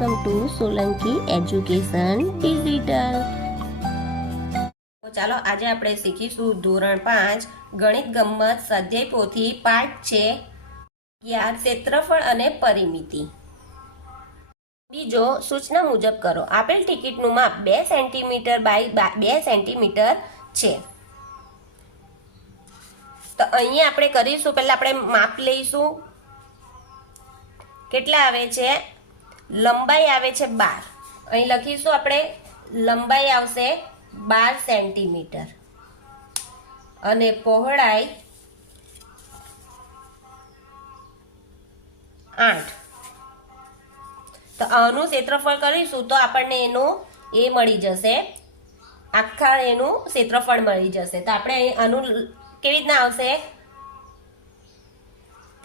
Welcome to Solanki education digital. ચાલો આજે આપણે શીખીશું ધોરણ 5 ગણિત ગમ્મત સ્વાધ્યાય પોથી પાઠ છે ક્ષેત્રફળ અને પરિમિતિ. બીજો સૂચના મુજબ કરો. આપેલ ટિકિટનું માપ 2 સેન્ટીમીટર બાય 2 સેન્ટીમીટર છે. તો અહીંયા આપણે કરીશું, પહેલા આપણે માપ લઈશું. કેટલા આવે છે? લંબાઈ આવે છે 12. અહીં લખીશું આપણે, લંબાઈ આવશે 12 સેન્ટીમીટર અને પહોળાઈ 8. તો આનું ક્ષેત્રફળ કરીશું તો આપણને એનું એ મળી જશે, આખા એનું ક્ષેત્રફળ મળી જશે. તો આપણે આનું કેવી રીતના આવશે?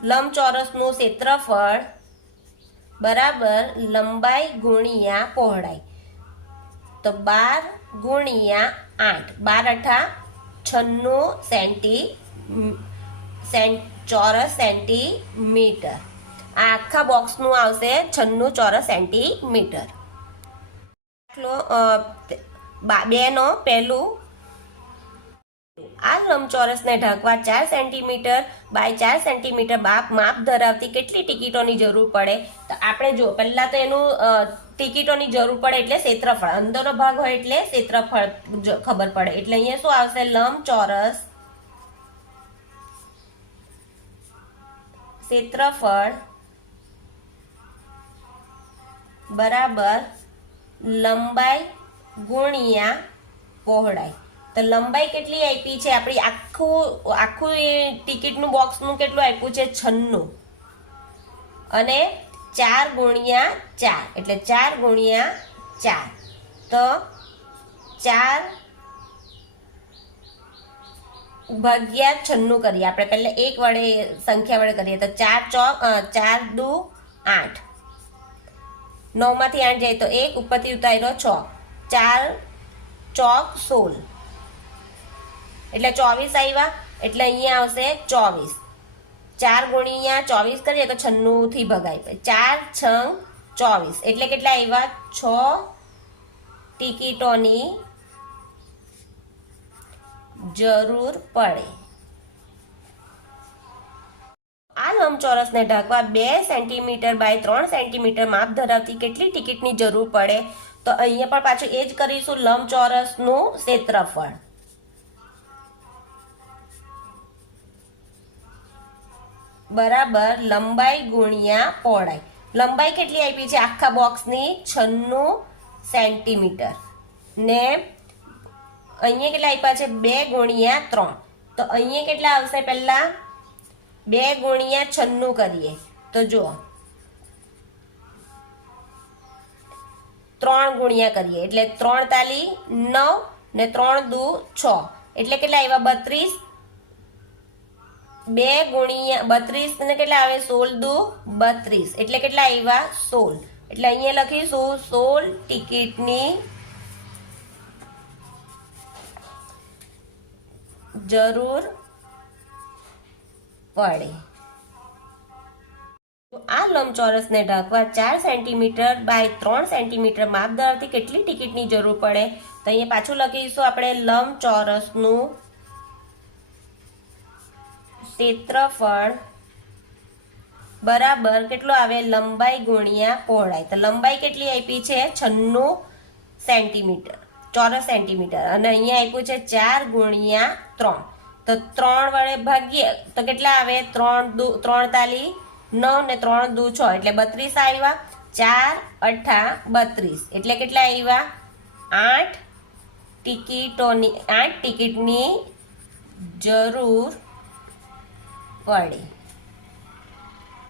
લંબચોરસનું ક્ષેત્રફળ બરાબર લંબાઈ ગુણ્યા પહોળાઈ. તો 12 ગુણ્યા 8, 12 8 96 ચોરસ સેન્ટીમીટર. આ આખા બોક્સનું આવશે 96 ચોરસ સેન્ટીમીટર. દાખલો 2 નો પહેલું, આ લંબચોરસને ઢાંકવા 4 સેન્ટીમીટર બાય 4 સેન્ટીમીટર માપ ધરાવતી કેટલી ટિકિટોની જરૂર પડે? તો આપણે જો પહેલા તો એનું ટિકિટોની જરૂર પડે એટલે ક્ષેત્રફળ, અંદરનો ભાગ હોય એટલે ક્ષેત્રફળ ખબર પડે. એટલે અહીંયા શું આવશે? લંબચોરસ ક્ષેત્રફળ બરાબર લંબાઈ ગુણ્યા પહોળાઈ. તો લંબાઈ કેટલી આપી છે આપણી? આખું ટિકિટનું બોક્સનું કેટલું આપ્યું છે? 96. અને 4 ગુણ્યા 4 એટલે 4 ગુણ્યા 4. તો 4 ભાગ્યા 96 કરીએ આપણે. પહેલા એક વડે સંખ્યા વડે કરીએ તો 4 દુ 8. 9 માંથી 8 જાય તો 1, ઉપરથી ઉતાર્યો 6. 4 ચોક 16 એટલે 24 આવ્યા. એટલે અહીંયા આવશે 24. 4 ગુણ્યા 24 કરીએ તો 96 થી ભગાય. 4 6 24 એટલે કેટલા આવ્યા? 6 ટિકિટોની જરૂર પડે. આ લંબચોરસને ઢાંકવા 2 સેન્ટીમીટર બાય 3 સેન્ટીમીટર માપ ધરાવતી કેટલી ટિકિટની જરૂર પડે? તો અહીંયા પણ પાછું એ જ કરીશું, લંબચોરસનું ક્ષેત્રફળ બરાબર લંબાઈ ગુણ્યા પહોળાઈ. લંબાઈ કેટલી આપી છે આખા બોક્સની? 96 સેન્ટીમીટર. ને અહીંયા કેટલા આપ્યા છે? 2 ગુણ્યા 3. તો અહીંયા કેટલા આવશે? પહેલા 2 ગુણ્યા 96 કરીએ તો જુઓ 3 ગુણ્યા કરીએ એટલે 3 તાલી 9 ને 3 દુ 6 એટલે કેટલા આવ્યા? 32. 2 ગુણ્યા 32 ને કેટલા આવે? 16 દુ 32 એટલે કેટલા આવ્યા? 16. એટલે અહીંયા લખીશું 16 ટિકિટની જરૂર પડે. આ લંબચોરસને ઢાંકવા 4 સેન્ટીમીટર બાય 3 સેન્ટીમીટર માપ ધરાવતી કેટલી ટિકિટની જરૂર પડે? તો અહીંયા પાછું લખીશું આપણે લંબચોરસનું ક્ષેત્રફળ બરાબર કેટલું આવે? લંબાઈ ગુણ્યા પહોળાઈ. તો લંબાઈ કેટલી આપી છે? 96 સેન્ટીમીટર ચોરસ સેન્ટીમીટર. અને અહીંયા આપ્યું છે 4 ગુણ્યા 3. તો 3 વડે ભાગીએ તો કેટલા આવે? 3 તાલી 9 ને 3 દુ 6 એટલે 32 આવ્યા. 4 8 32 એટલે કેટલા આવ્યા? 8 ટિકિટની જરૂર પડે.